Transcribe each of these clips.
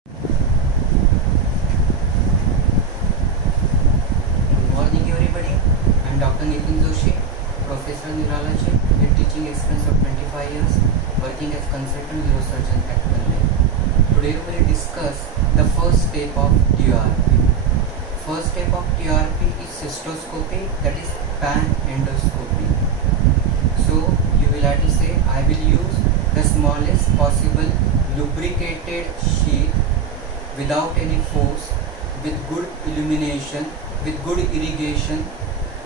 Good morning everybody. I am Dr. Nitin Joshi, Professor Neurology with teaching experience of 25 years, working as consultant neurosurgeon at Pune. Today we will discuss the first step of TRP. First step of TRP is cystoscopy, that is pan endoscopy. So you will have to say, I will use the smallest possible lubricated sheath without any force, with good illumination, with good irrigation.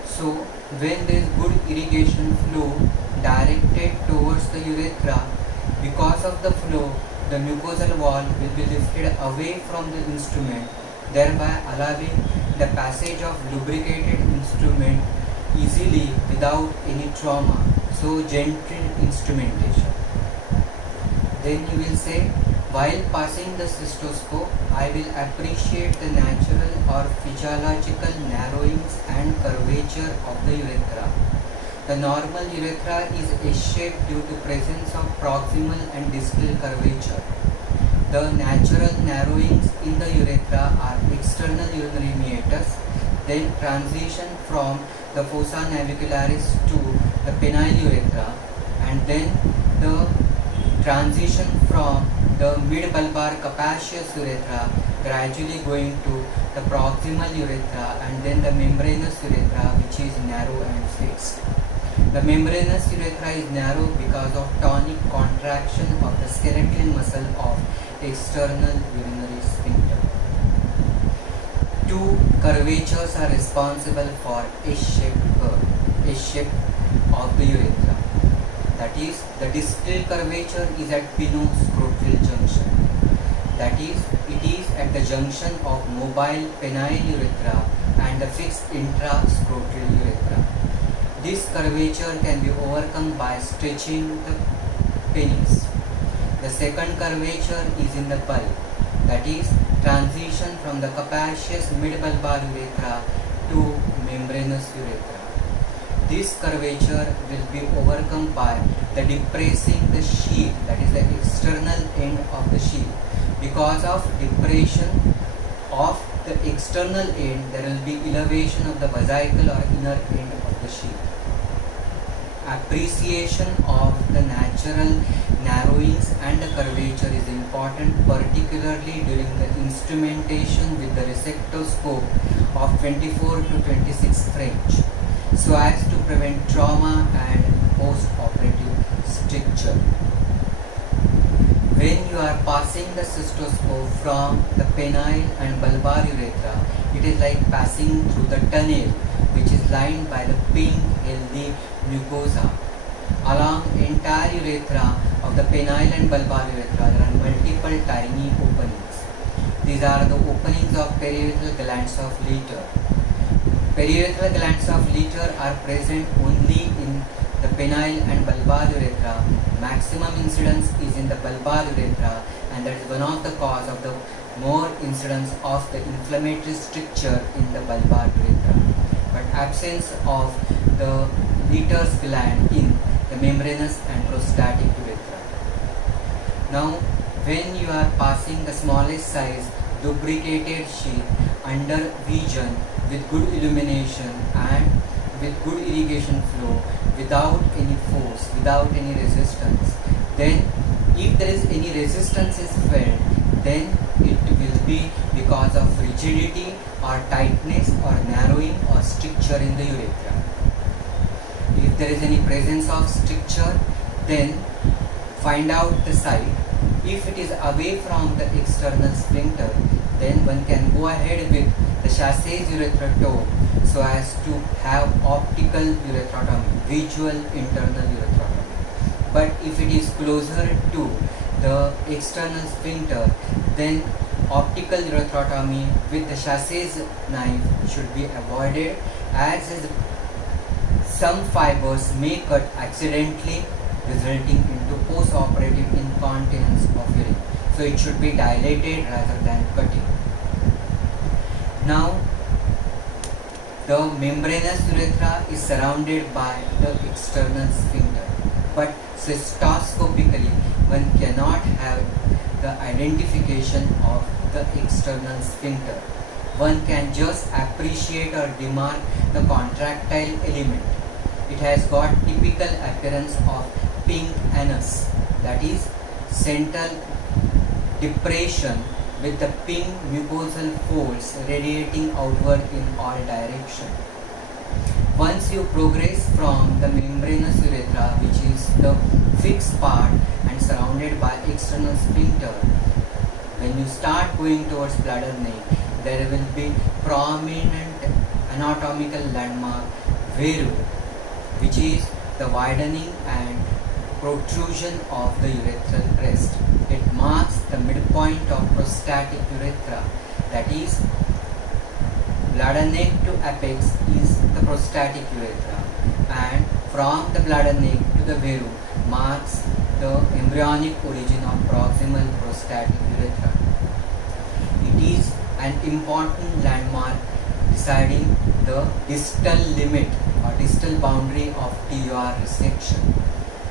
So when there is good irrigation flow directed towards the urethra, because of the flow the mucosal wall will be lifted away from the instrument, thereby allowing the passage of lubricated instrument easily without any trauma. So gentle instrumentation. Then you will say, while passing the cystoscope, I will appreciate the natural or physiological narrowings and curvature of the urethra. The normal urethra is S-shaped due to presence of proximal and distal curvature. The natural narrowings in the urethra are external urinary meatus, then transition from the fossa navicularis to the penile urethra, and then the transition from the mid-bulbar capacious urethra gradually going to the proximal urethra, and then the membranous urethra, which is narrow and fixed. The membranous urethra is narrow because of tonic contraction of the skeletal muscle of external urinary sphincter. Two curvatures are responsible for S-shape of the urethra. That is, the distal curvature is at pinoscrotal junction. That is, it is at the junction of mobile penile urethra and the fixed intrascrotal urethra. This curvature can be overcome by stretching the penis. The second curvature is in the bulb. That is, transition from the capacious mid-bulbar urethra to membranous urethra. This curvature will be overcome by the depressing the sheath, that is the external end of the sheath. Because of depression of the external end, there will be elevation of the vesicle or inner end of the sheath. Appreciation of the natural narrowings and the curvature is important, particularly during the instrumentation with the resectoscope of 24 to 26 French, so as to prevent trauma and post-operative stricture. When you are passing the cystoscope from the penile and bulbar urethra, it is like passing through the tunnel which is lined by the pink healthy mucosa. Along entire urethra of the penile and bulbar urethra, there are multiple tiny openings. These are the openings of periurethral glands of Leiter. Periurethral glands of Leiter are present only in the penile and bulbar urethra. Maximum incidence is in the bulbar urethra, and that is one of the cause of the more incidence of the inflammatory stricture in the bulbar urethra. But absence of the Leiter's gland in the membranous and prostatic urethra. Now, when you are passing the smallest size lubricated sheath under vision with good illumination and with good irrigation flow, without any force, without any resistance, then if there is any resistance is felt, then it will be because of rigidity or tightness or narrowing or stricture in the urethra. If there is any presence of stricture, then find out the site. If it is away from the external sphincter, then one can go ahead with the Chassai's urethrotomy so as to have optical urethrotomy, visual internal urethrotomy. But if it is closer to the external sphincter, then optical urethrotomy with the Chassai's knife should be avoided, as is some fibers may cut accidentally, resulting into post-operative incontinence of urine. So it should be dilated rather than cutting. Now, the membranous urethra is surrounded by the external sphincter, but cystoscopically one cannot have the identification of the external sphincter. One can just appreciate or demark the contractile element. It has got typical appearance of pink anus, that is central depression with the pink mucosal folds radiating outward in all directions. Once you progress from the membranous urethra, which is the fixed part and surrounded by external sphincter, when you start going towards bladder neck, there will be prominent anatomical landmark Veru, which is the widening and protrusion of the urethral crest. It marks the midpoint of prostatic urethra, that is bladder neck to apex is the prostatic urethra, and from the bladder neck to the Veru marks the embryonic origin of proximal prostatic urethra. It is an important landmark deciding the distal limit or distal boundary of TUR resection.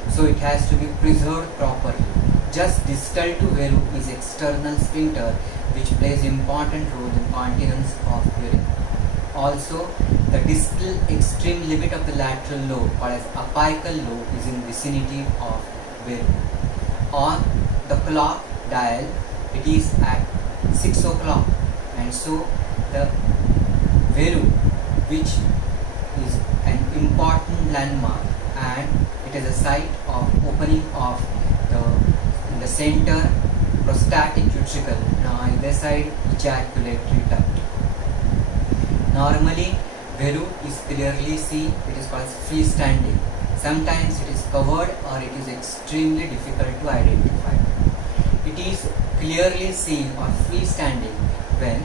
So it has to be preserved properly. Just distal to Veru is external sphincter, which plays important role in continence of urine. Also, the distal extreme limit of the lateral lobe, called as apical lobe, is in vicinity of Veru. On the clock dial, it is at 6 o'clock, and so the Veru, which is an important landmark, and it is a site of opening of the center prostatic utricle and on either side ejaculatory duct. Normally, Veru is clearly seen. It is called freestanding. Sometimes it is covered or it is extremely difficult to identify. It is clearly seen or freestanding when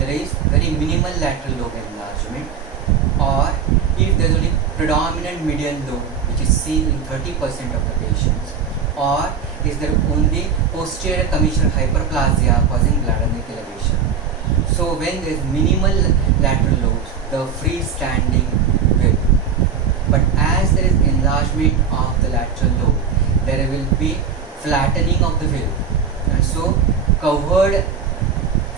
there is very minimal lateral lobe enlargement, or if there is only predominant median lobe, which is seen in 30% of the patients, or is there only posterior commissure hyperplasia causing bladder neck elevation. So when there is minimal lateral lobes, the freestanding will. But as there is enlargement of the lateral lobe, there will be flattening of the veil, and so covered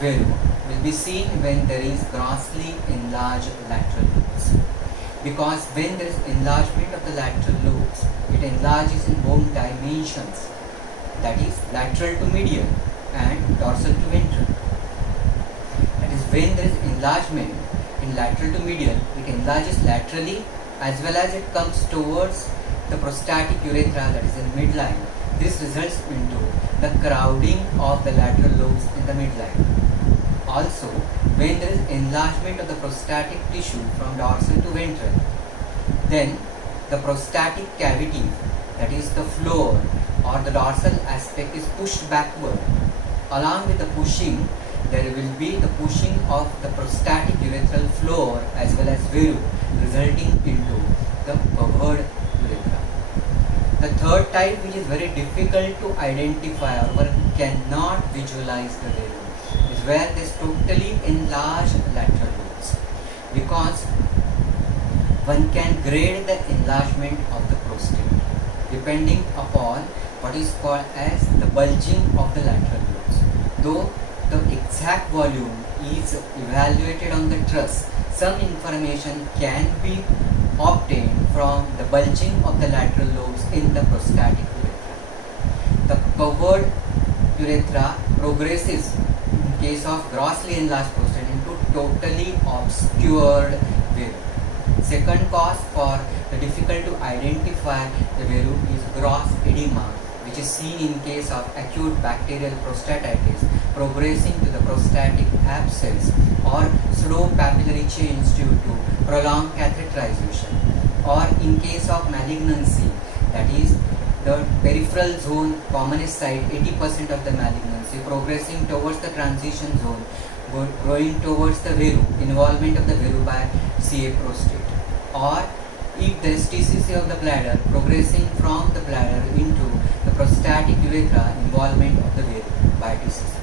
veil will be seen when there is grossly enlarged lateral lobes. Because when there is enlargement of the lateral lobes, it enlarges in bone dimensions, that is lateral to medial and dorsal to ventral. That is, when there is enlargement in lateral to medial, it enlarges laterally as well as it comes towards the prostatic urethra, that is in midline. This results into the crowding of the lateral lobes in the midline. Also, when there is enlargement of the prostatic tissue from dorsal to ventral, then the prostatic cavity, that is the floor or the dorsal aspect, is pushed backward. Along with the pushing, there will be the pushing of the prostatic urethral floor as well as Veru, resulting into the covered urethra. The third type, which is very difficult to identify or one cannot visualize the Veru, is where there is totally enlarged lateral lobes, because one can grade the enlargement of the prostate depending upon what is called as the bulging of the lateral lobes. Though the exact volume is evaluated on the truss, some information can be obtained from the bulging of the lateral lobes in the prostatic urethra. The covered urethra progresses in case of grossly enlarged prostate into totally obscured Veru. Second cause for the difficult to identify the Veru is gross edema, which is seen in case of acute bacterial prostatitis progressing to the prostatic abscess, or slow papillary change due to prolonged catheterization, or in case of malignancy, that is the peripheral zone commonest site, 80% of the malignancy progressing towards the transition zone, growing towards the Veru, involvement of the Veru by CA prostate, or if there is TCC of the bladder progressing from the bladder into the prostatic urethra, involvement of the Veru by TCC,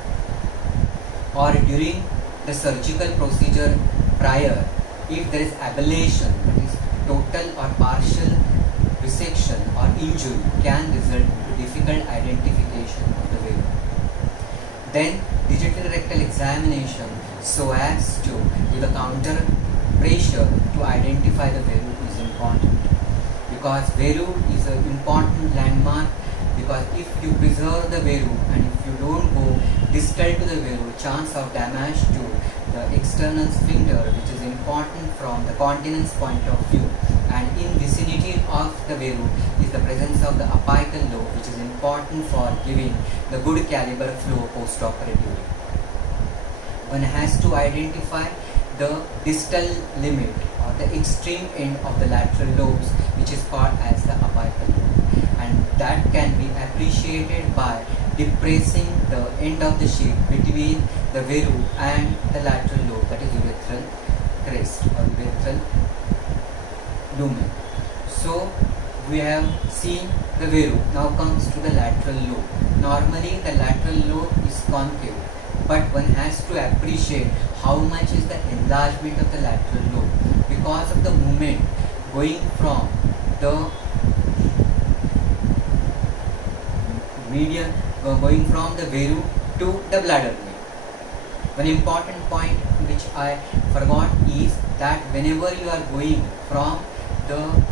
or during the surgical procedure prior, if there is ablation, that is total or partial resection or injury, can result in difficult identification of the Veru. Then digital rectal examination so as to give the counter pressure to identify the Veru is important, because Veru is an important landmark, because if you preserve the Veru and if you don't go distal to the Veru, chance of damage to the external sphincter, which is important from the continence point of view, and in vicinity of the Veru is the presence of the apical lobe, which is important for giving the good caliber flow postoperatively. One has to identify the distal limit or the extreme end of the lateral lobes, which is called as the apical lobe, and that can be appreciated by depressing the end of the sheath between the Veru and the lateral lobe, that is urethral crest or urethral lumen. So we have seen the Veru. Now comes to the lateral lobe. Normally the lateral lobe is concave, but one has to appreciate how much is the enlargement of the lateral lobe because of the movement going from the median, going from the Veru to the bladder neck. One important point which I forgot is that whenever you are going from the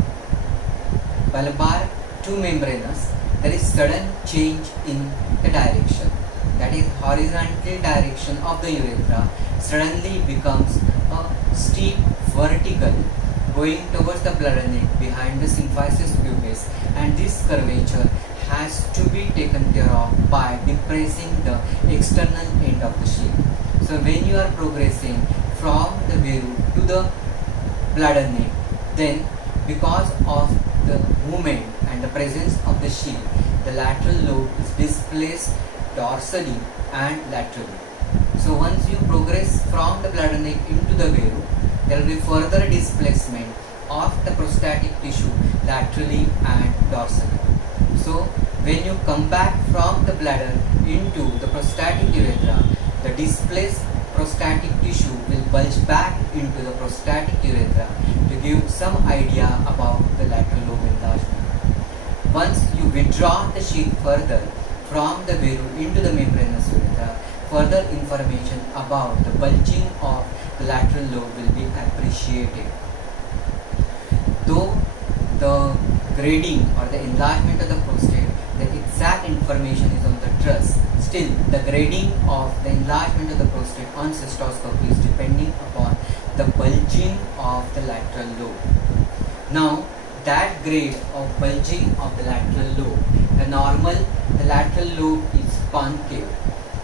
bulbar to membranous, there is sudden change in the direction. That is, horizontal direction of the urethra suddenly becomes a steep vertical going towards the bladder neck behind the symphysis pubis, and this curvature has to be taken care of by depressing the external end of the sheath. So when you are progressing from the Veru to the bladder neck, then because of the movement and the presence of the sheath, the lateral lobe is displaced dorsally and laterally. So once you progress from the bladder neck into the Veru, there will be further displacement of the prostatic tissue laterally and dorsally. So when you come back from the bladder into the prostatic urethra, the displaced prostatic tissue will bulge back into the prostatic urethra to give some idea about the lateral lobe enlargement. Once you withdraw the sheath further from the Veru into the membranous urethra, further information about the bulging of the lateral lobe will be appreciated. Though the grading or the enlargement of the prostate, the exact information is on the truss, still the grading of the enlargement of the prostate on cystoscopy is depending upon the bulging of the lateral lobe. Now that grade of bulging of the lateral lobe, the lateral lobe is concave.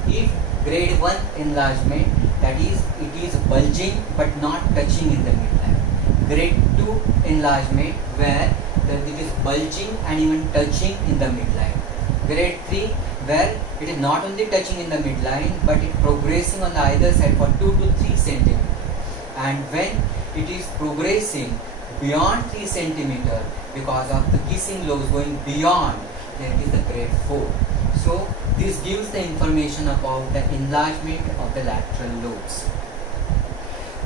If grade 1 enlargement, that is, it is bulging but not touching in the midline. Grade 2 enlargement, where it is bulging and even touching in the midline. Grade 3, where it is not only touching in the midline but it progressing on the either side for 2 to 3 centimeters. And when it is progressing beyond 3 centimeters because of the kissing lobes going beyond, then it is the grade 4. So this gives the information about the enlargement of the lateral lobes.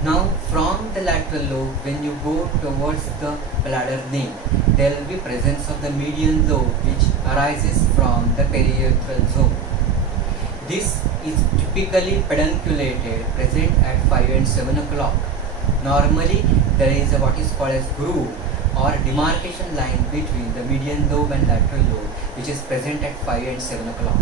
Now from the lateral lobe, when you go towards the bladder neck, there will be presence of the median lobe which arises from the periurethral zone. This is typically pedunculated, present at 5 and 7 o'clock. Normally there is a what is called as groove or demarcation line between the median lobe and lateral lobe, which is present at 5 and 7 o'clock.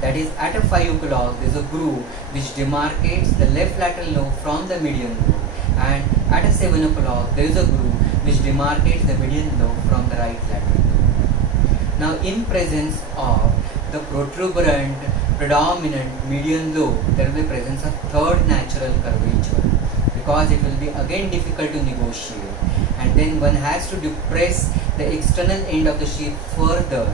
That is, at a 5 o'clock there is a groove which demarcates the left lateral lobe from the median lobe, and at a 7 o'clock there is a groove which demarcates the median lobe from the right lateral lobe. Now in presence of the protuberant predominant median lobe, there will be presence of third natural curvature, because it will be again difficult to negotiate, and then one has to depress the external end of the sheath further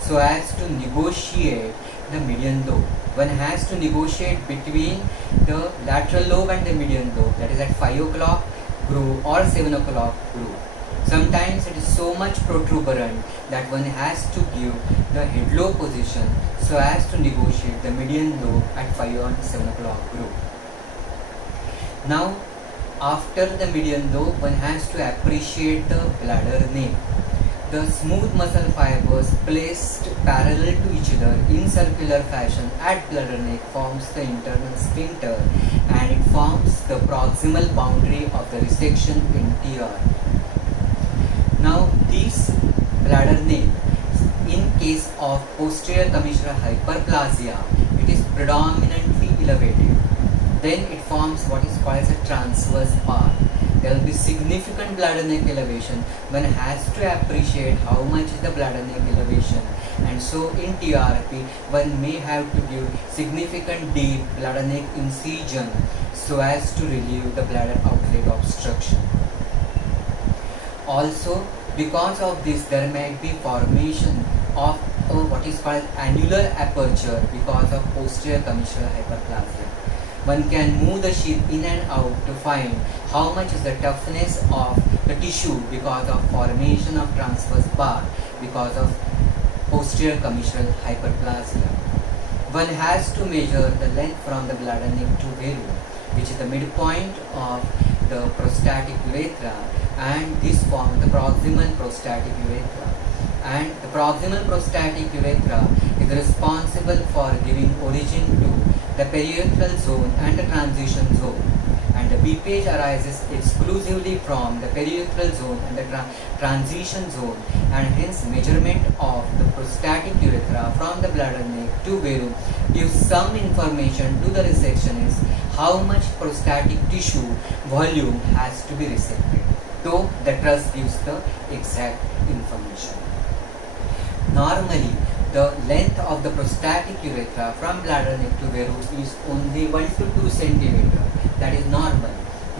so as to negotiate the median lobe. One has to negotiate between the lateral lobe and the median lobe, that is at 5 o'clock groove or 7 o'clock groove. Sometimes it is so much protuberant that one has to give the head lobe position so as to negotiate the median lobe at 5 or 7 o'clock groove. Now after the median lobe, one has to appreciate the bladder neck. the smooth muscle fibers placed parallel to each other in circular fashion at bladder neck forms the internal sphincter, and it forms the proximal boundary of the resection in TR. Now this bladder neck, in case of posterior commissural hyperplasia, it is predominantly elevated. Then it forms what is called as a transverse bar. There will be significant bladder neck elevation. One has to appreciate how much is the bladder neck elevation, and so in TRP one may have to give significant deep bladder neck incision so as to relieve the bladder outlet obstruction. Also, because of this, there might be formation of what is called annular aperture because of posterior commissural hyperplasia. One can move the sheath in and out to find how much is the toughness of the tissue because of formation of transverse bar because of posterior commissural hyperplasia. One has to measure the length from the bladder neck to veru, which is the midpoint of the prostatic urethra, and this forms the proximal prostatic urethra. And the proximal prostatic urethra is responsible for giving origin to the periurethral zone and the transition zone, and the BPH arises exclusively from the periurethral zone and the transition zone, and hence measurement of the prostatic urethra from the bladder neck to veru gives some information to the resectionist how much prostatic tissue volume has to be resected, though the truss gives the exact information. Normally, the length of the prostatic urethra from bladder neck to veru is only 1 to 2 cm. That is normal.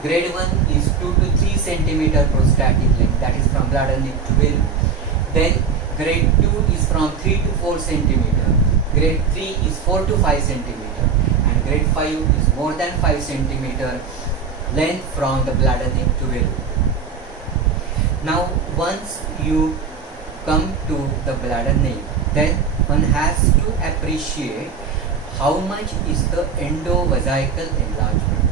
Grade 1 is 2 to 3 cm prostatic length, that is from bladder neck to veru. Then grade 2 is from 3 to 4 cm. Grade 3 is 4 to 5 cm. And grade 5 is more than 5 cm length from the bladder neck to veru. Now, once you come to the bladder neck, then one has to appreciate how much is the endovesical enlargement.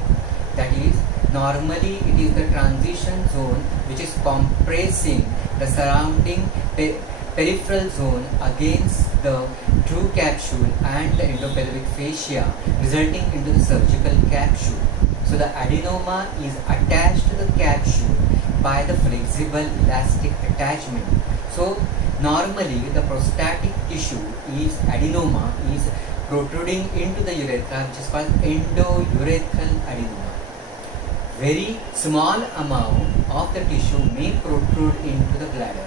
That is, normally it is the transition zone which is compressing the surrounding peripheral zone against the true capsule and the endopelvic fascia, resulting into the surgical capsule. So the adenoma is attached to the capsule by the flexible elastic attachment. So normally the prostatic tissue is adenoma is protruding into the urethra, which is called endourethral adenoma. Very small amount of the tissue may protrude into the bladder,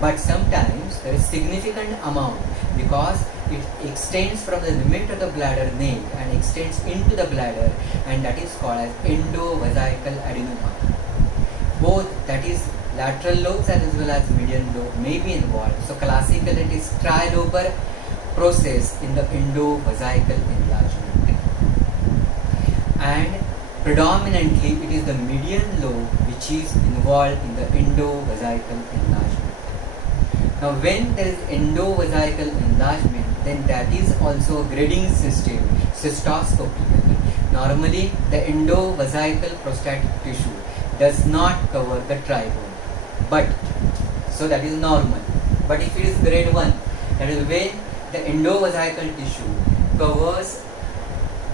but sometimes there is significant amount because it extends from the limit of the bladder neck and extends into the bladder, and that is called as endovesical adenoma. Both, that is lateral lobes as well as median lobe, may be involved. So classically it is trilobar process in the endovesical enlargement, and predominantly it is the median lobe which is involved in the endovesical enlargement. Now when there is endovesical enlargement, then that is also a grading system cystoscopically. Normally the endovesical prostatic tissue does not cover the tribone, but so that is normal. But if it is grade 1, that is when the endovesical tissue covers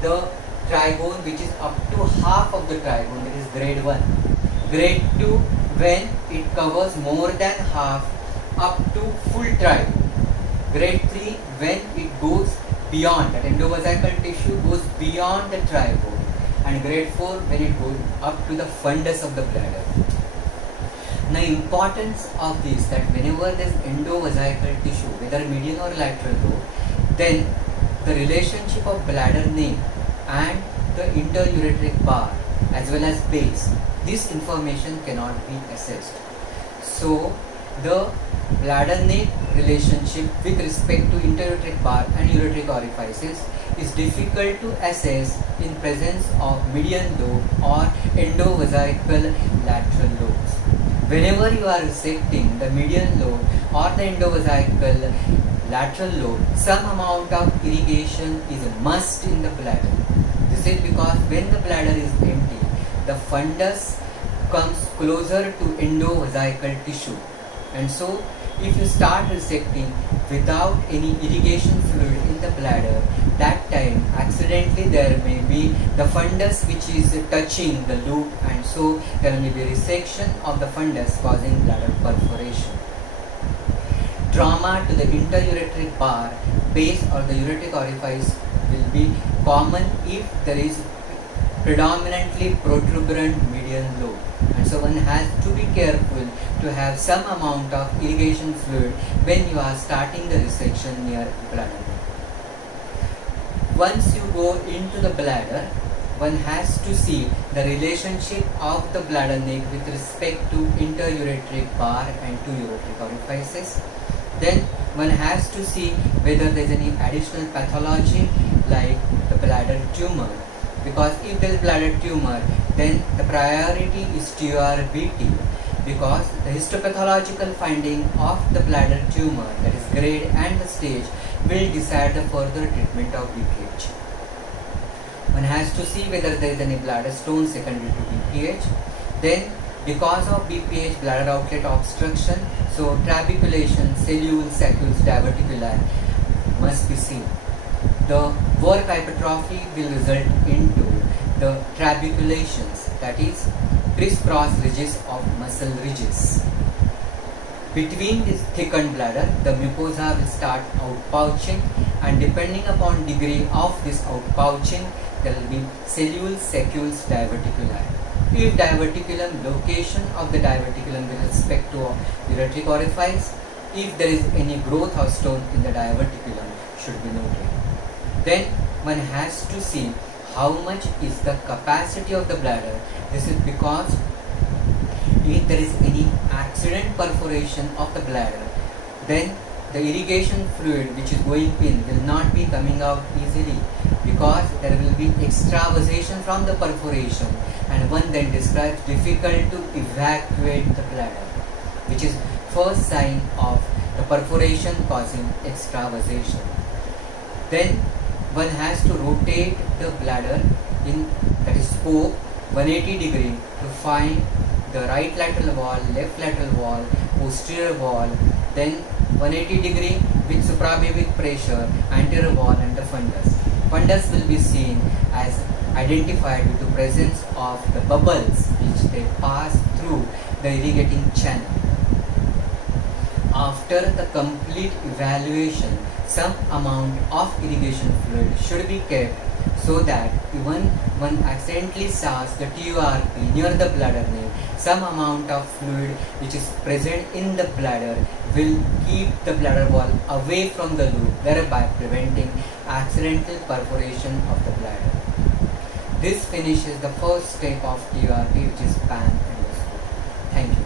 the tribone, which is up to half of the tribone, that is grade 1. Grade 2, when it covers more than half up to full tribone. Grade 3, when it goes beyond, that endovesical tissue goes beyond the tribone. And grade 4, when it goes up to the fundus of the bladder. Now, importance of this, that whenever there is endovesical tissue, whether median or lateral lobe, then the relationship of bladder neck and the interureteric bar as well as base, this information cannot be assessed. So the bladder neck relationship with respect to interureteric bar and ureteric orifices is difficult to assess in presence of median lobe or endovesical lateral lobes. Whenever you are resecting the median lobe or the endovesical lateral lobe, some amount of irrigation is a must in the bladder. This is because when the bladder is empty, the fundus comes closer to endovesical tissue, and so If you start resecting without any irrigation fluid in the bladder, that time accidentally there may be the fundus which is touching the loop, and so there may be resection of the fundus causing bladder perforation. Trauma to the interureteric bar, base or the ureteric orifice will be common if there is predominantly protuberant median lobe, and so one has to be careful to have some amount of irrigation fluid when you are starting the resection near bladder. Once you go into the bladder, one has to see the relationship of the bladder neck with respect to interureteric bar and two ureteric orifices. Then one has to see whether there is any additional pathology like the bladder tumor, because if there is bladder tumor, then the priority is TURBT, because the histopathological finding of the bladder tumor, that is grade and the stage, will decide the further treatment of BPH. One has to see whether there is any bladder stone secondary to BPH. Then because of BPH bladder outlet obstruction, so trabeculation, cellules, saccules, diverticuli must be seen. The work hypertrophy will result into the trabeculations, that is crisscross ridges of muscle ridges. Between this thickened bladder, the mucosa will start outpouching, and depending upon degree of this outpouching, there will be cellules, saccules, diverticuli. If diverticulum, location of the diverticulum with respect to ureteric orifice, if there is any growth of stone in the diverticulum, should be noted. Then one has to see how much is the capacity of the bladder. This is because if there is any accident perforation of the bladder, then the irrigation fluid which is going in will not be coming out easily, because there will be extravasation from the perforation, and one then describes difficult to evacuate the bladder, which is first sign of the perforation causing extravasation. Then one has to rotate the bladder in, that is scope, 180 degree to find the right lateral wall, left lateral wall, posterior wall, then 180 degree with suprapubic pressure, anterior wall and the fundus. Fundus will be seen as identified with the presence of the bubbles which they pass through the irrigating channel. After the complete evaluation, some amount of irrigation fluid should be kept, so that even one accidentally sees the TURP near the bladder neck, some amount of fluid which is present in the bladder will keep the bladder wall away from the loop, thereby preventing accidental perforation of the bladder. This finishes the first step of TURP, which is pan endoscopy. Thank you.